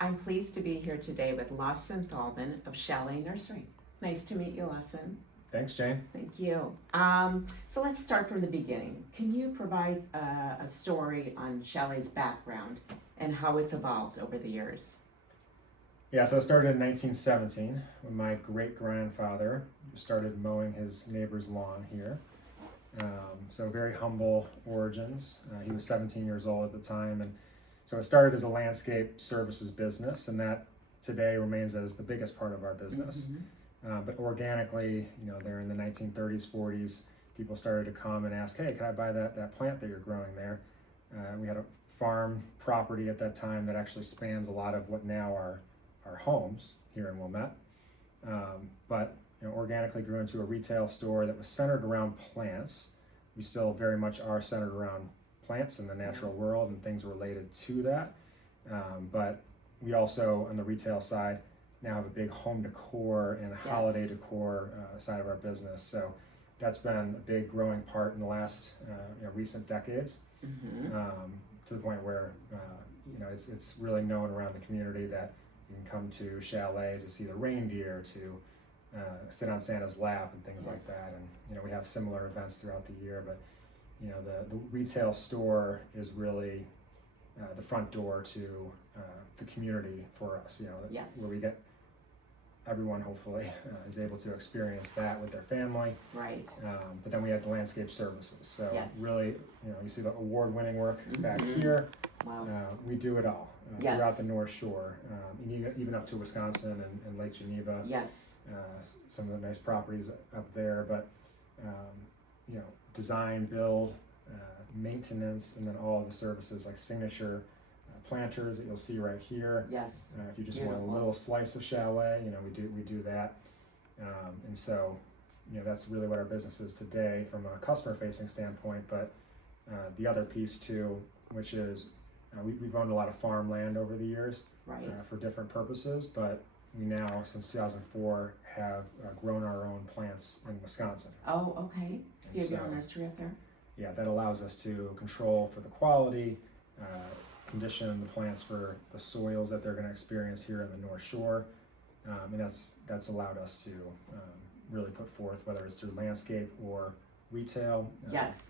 I'm pleased to be here today with Lawson Thalmann of Chalet Nursery. Nice to meet you, Lawson. Thanks, Jane. Thank you. So let's start from the beginning. Can you provide a story on Chalet's background and how it's evolved over the years? Yeah, so it started in 1917 when my great-grandfather started mowing his neighbor's lawn here. So very humble origins. He was 17 years old at the time, and so it started as a landscape services business, and that today remains as the biggest part of our business. But organically, there in the 1930s, 40s, people started to come and ask, hey, can I buy that plant that you're growing there? We had a farm property at that time that actually spans a lot of what now are our homes here in Wilmette. But organically grew into a retail store that was centered around plants. We still very much are centered around plants in the natural world and things related to that. But we also, on the retail side, now have a big home decor and holiday decor side of our business. So that's been a big growing part in the last recent decades, to the point where it's really known around the community that you can come to Chalet to see the reindeer, to sit on Santa's lap and things like that. And we have similar events throughout the year, but the retail store is really the front door to the community for us, where we get everyone hopefully is able to experience that with their family. Right. But then we have the landscape services. So really, you see the award-winning work back here. Wow. We do it all throughout the North Shore, even up to Wisconsin and Lake Geneva. Yes. Some of the nice properties up there, but design, build, maintenance, and then all of the services like signature planters that you'll see right here. Yes. If you just want a little slice of Chalet, we do that. And so, that's really what our business is today from a customer-facing standpoint. But the other piece too, which is we've owned a lot of farmland over the years, for different purposes. But we now, since 2004, have grown our own plants in Wisconsin. Oh, okay. So you have your own nursery up there? Yeah, that allows us to control for the quality, condition the plants for the soils that they're going to experience here in the North Shore, and that's allowed us to really put forth, whether it's through landscape or retail,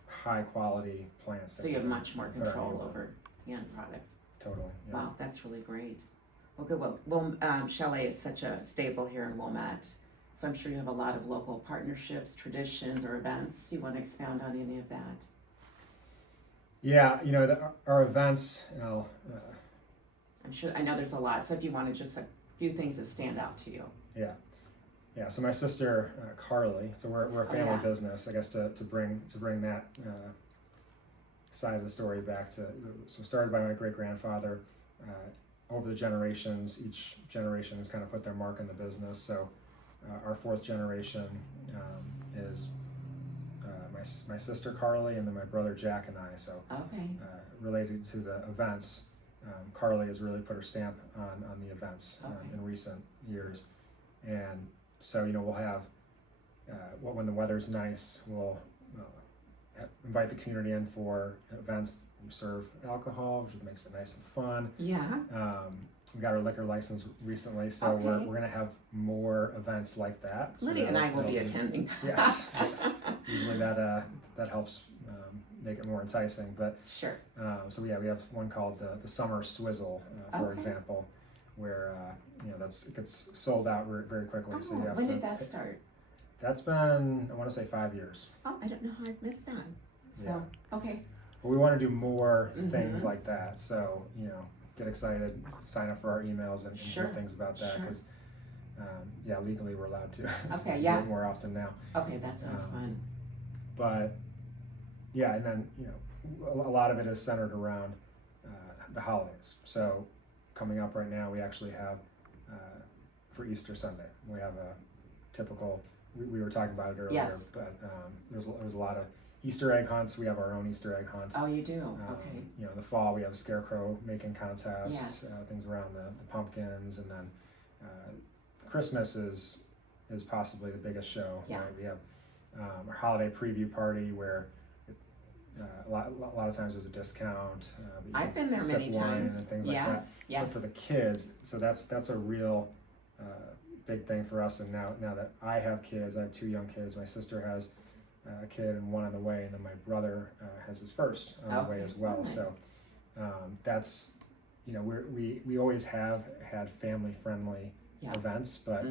high quality plants. So you have much more control over the end product. Totally. Yeah. Wow, that's really great. Well, good. Well, Chalet is such a staple here in Wilmette, so I'm sure you have a lot of local partnerships, traditions, or events. You want to expound on any of that? Yeah, our events, I know there's a lot, so if you want to just a few things that stand out to you. Yeah. So my sister Carly, so we're a family business. I guess to bring that side of the story back to, so started by my great grandfather. Over the generations, each generation has kind of put their mark in the business. So our fourth generation is my sister Carly, and then my brother Jack and I. So related to the events, Carly has really put her stamp on the events in recent years. And so we'll have when the weather's nice, we'll invite the community in for events. We serve alcohol, which makes it nice and fun. We got our liquor license recently, so we're going to have more events like that. So Lydia and I will be attending. Yes. Usually that helps make it more enticing. But sure. So we have one called the Summer Swizzle, for example, where it gets sold out very quickly. Oh, so you have when did that start? That's been, I want to say, 5 years. Oh, I don't know how I've missed that. So okay. But we want to do more things like that. So get excited, sign up for our emails and hear things about that, because legally we're allowed to, do it more often now. Okay, that sounds fun. But and then a lot of it is centered around the holidays. So coming up right now, we actually have for Easter Sunday, we have a typical. We were talking about it earlier, but there's a lot of Easter egg hunts. We have our own Easter egg hunt. Oh, you do? Okay. In the fall we have a scarecrow making contest, things around the pumpkins, and then Christmas is possibly the biggest show. Right? We have our holiday preview party where a lot of times there's a discount. But you I've can been there sip many wine times. and things like that. Yes, yes. But for the kids, so that's a real big thing for us. And now that I have kids, I have 2 young kids. My sister has a kid and 1 on the way, and then my brother has his first on the way as well. Right. So that's, we always have had family friendly events, but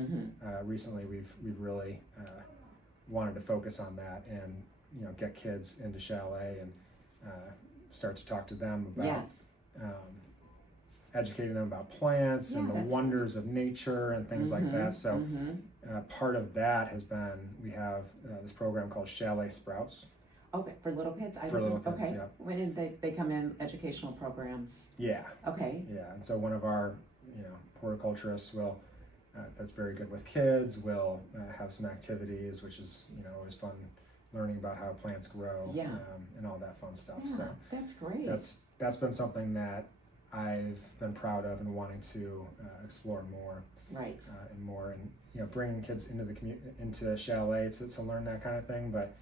recently we've really wanted to focus on that and get kids into Chalet and start to talk to them about educating them about plants and the wonders of nature and things like that. So part of that has been, we have this program called Chalet Sprouts. Okay, for little kids? For little kids, okay. yeah. When they come in educational programs? Yeah. Okay. Yeah, and so one of our, horticulturists will, that's very good with kids, will have some activities, which is, always fun, learning about how plants grow and all that fun stuff. Yeah, So that's great. That's been something that I've been proud of and wanting to explore more. Right. And more, and bringing kids into the into Chalet to learn that kind of thing. But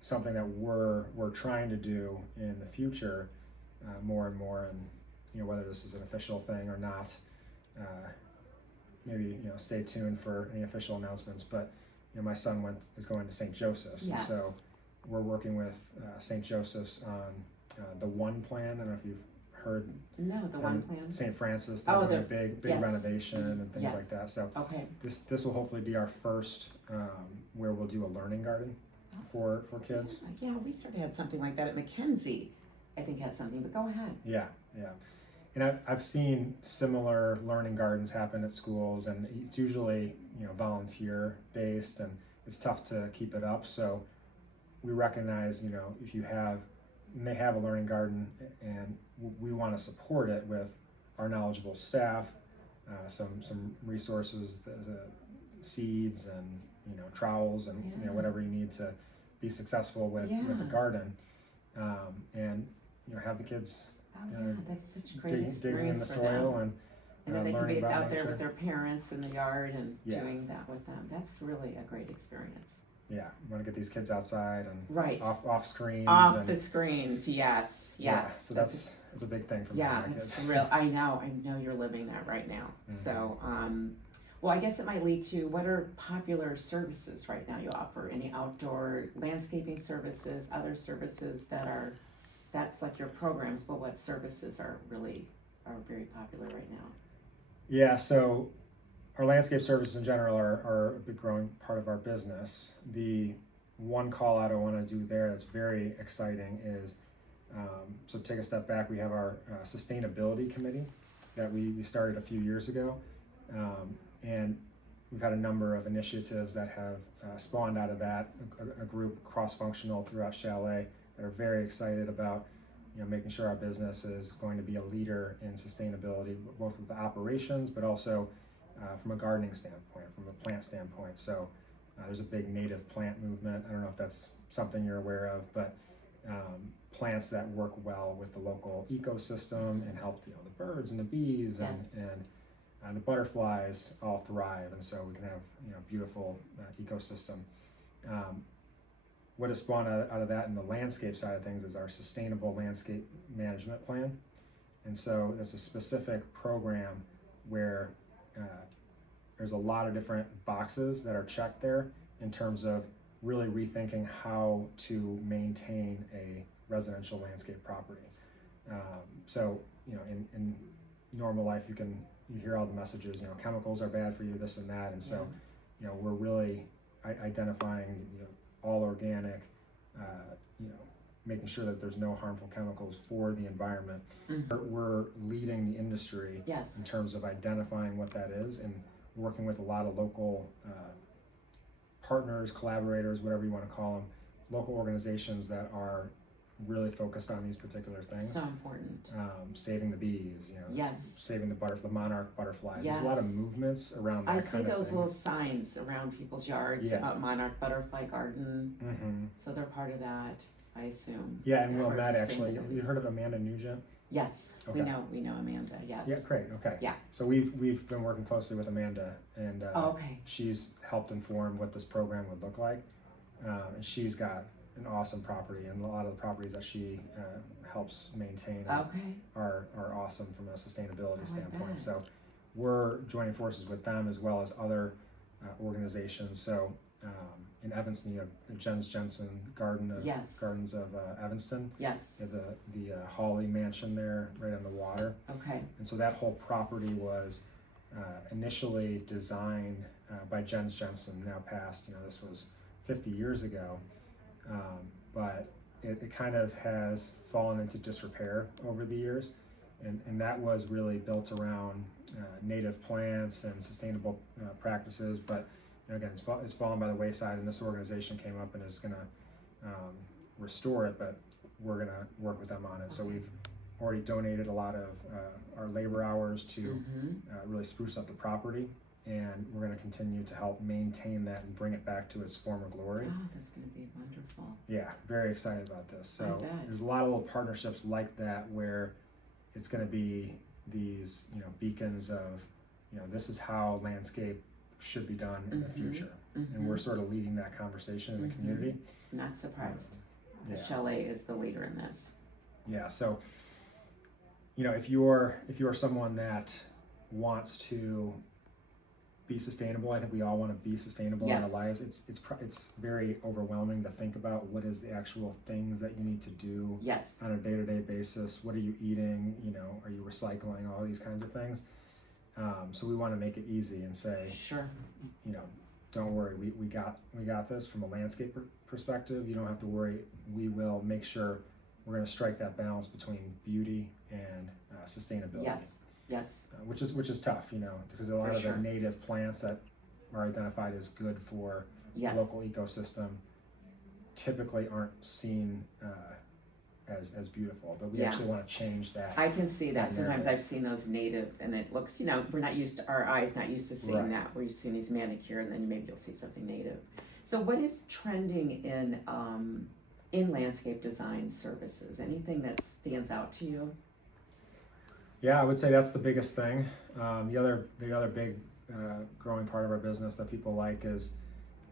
something that we're trying to do in the future more and more, and whether this is an official thing or not, maybe stay tuned for any official announcements. But my son is going to St. Joseph's, Yes. so we're working with St. Joseph's on the One Plan. I don't know if you've heard. No, the One Plan. St. Francis, they're doing a big yes. renovation and things like that. So Okay. this will hopefully be our first where we'll do a learning garden for kids. Yeah, we sort of had something like that at Mackenzie. I think had something, but go ahead. Yeah. And I've seen similar learning gardens happen at schools, and it's usually volunteer based, and it's tough to keep it up. So we recognize if you may have a learning garden, and we want to support it with our knowledgeable staff, some resources, seeds and trowels and whatever you need to be successful with a garden, and have the kids that's such a great experience digging in the for soil them. And then they can learning be about out there nature. with their parents in the yard and doing that with them. That's really a great experience. Yeah, we want to get these kids outside and Right. off screens. Off the screens, yes. Yeah, so that's a big thing for me and my it's kids. real. I know you're living that right now. So, well, I guess it might lead to, what are popular services right now you offer? Any outdoor landscaping services, other services that's like your programs, but what services are very popular right now? Yeah, so our landscape services in general are a big growing part of our business. The one call out I want to do there that's very exciting is, so take a step back, we have our sustainability committee that we started a few years ago. And we've had a number of initiatives that have spawned out of that, a group cross-functional throughout Chalet that are very excited about making sure our business is going to be a leader in sustainability, both with the operations, but also from a gardening standpoint, from a plant standpoint. So there's a big native plant movement. I don't know if that's something you're aware of, but plants that work well with the local ecosystem and help the birds and the bees and the butterflies all thrive, and so we can have beautiful ecosystem. What has spawned out of that in the landscape side of things is our sustainable landscape management plan, and so it's a specific program where there's a lot of different boxes that are checked there in terms of really rethinking how to maintain a residential landscape property. So in normal life you hear all the messages, chemicals are bad for you, this and that, and so we're really identifying all organic, making sure that there's no harmful chemicals for the environment. We're leading the industry in terms of identifying what that is and working with a lot of local partners, collaborators, whatever you want to call them, local organizations that are really focused on these particular things. So important. Saving the bees, saving the monarch butterflies. Yes. There's a lot of movements around that I kind see of those thing. little signs around people's yards about monarch butterfly garden. So they're part of that, I assume. Yeah, and as far as Wilmette actually. sustainability. Have you heard of Amanda Nugent? Yes, Okay. we know Amanda. Yes. Yeah, great. Okay. Yeah. So we've been working closely with Amanda, and Okay. she's helped inform what this program would look like, and she's got an awesome property, and a lot of the properties that she helps maintain Okay. are awesome from a sustainability I standpoint. bet. So we're joining forces with them as well as other organizations. So in Evanston, you have the Jens Jensen Yes. Gardens of Evanston. Yes. You have the Hawley Mansion there, right on the water. Okay. And so that whole property was initially designed by Jens Jensen, now passed. This was 50 years ago, but it kind of has fallen into disrepair over the years, and that was really built around native plants and sustainable practices. But again, it's fallen by the wayside, and this organization came up and is going to restore it, but we're going to work with them on it. So we've already donated a lot of our labor hours to really spruce up the property, and we're going to continue to help maintain that and bring it back to its former glory. Oh, that's going to be wonderful. Yeah, very excited about this. So I bet. there's a lot of little partnerships like that where it's going to be these beacons of this is how landscape should be done in the future, and we're sort of leading that conversation in the community. Not surprised. The Yeah. Chalet is the leader in this. Yeah, so if you're someone that wants to be sustainable, I think we all want to be sustainable in our Yes. lives. It's very overwhelming to think about what is the actual things that you need to do Yes. on a day-to-day basis. What are you eating? Are you recycling? All these kinds of things. So we want to make it easy and say, Sure. don't worry, we got this from a landscape perspective. You don't have to worry. We will make sure we're going to strike that balance between beauty and sustainability. Yes. Yes. Which is tough, because a lot For of sure. the native plants that are identified as good for Yes. the local ecosystem typically aren't seen as beautiful. But we Yeah. actually want to change that. I can see that. That Sometimes narrative. I've seen those native, and it looks, we're not used to, our eyes not used to seeing Right. that, where you see these manicure, and then maybe you'll see something native. So what is trending in landscape design services? Anything that stands out to you? Yeah, I would say that's the biggest thing. The other big growing part of our business that people like is,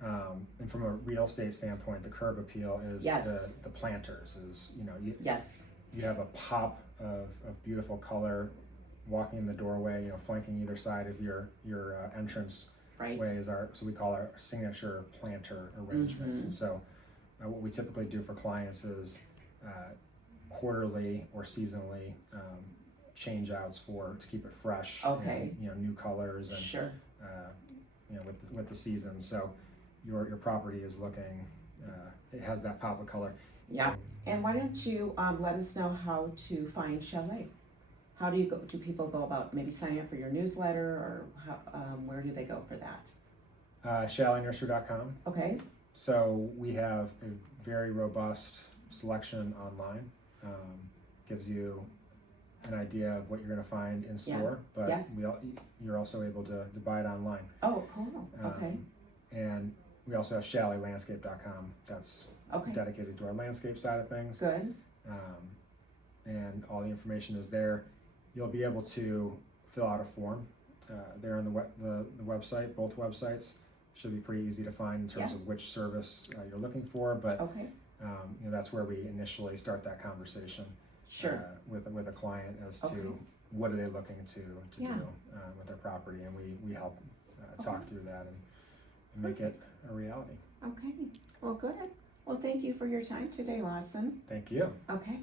and from a real estate standpoint, the curb appeal is Yes. the planters. Is Yes. you have a pop of beautiful color walking in the doorway, flanking either side of your entrance Right. way is so we call our signature planter arrangements. And so what we typically do for clients is quarterly or seasonally change outs to keep it fresh. Okay. And, new colors and Sure. with the season. So your property is looking it has that pop of color. Yeah. And why don't you let us know how to find Chalet? How do people go about maybe signing up for your newsletter, or where do they go for that? ChaletNursery.com. Okay. So we have a very robust selection online. Gives you an idea of what you're going to find in store, but Yes. you're also able to buy it online. Oh, cool. Okay. And we also have chaletlandscape.com. That's Okay. dedicated to our landscape side of things. Good. And all the information is there. You'll be able to fill out a form there on the website. Both websites should be pretty easy to find in terms Yeah. of which service you're looking for, but Okay. that's where we initially start that conversation Sure. with a client as Okay. to what are they looking to Yeah. do with their property, and we help talk Okay. through that and make it a reality. Okay. Well, good. Well, thank you for your time today, Lawson. Thank you. Okay.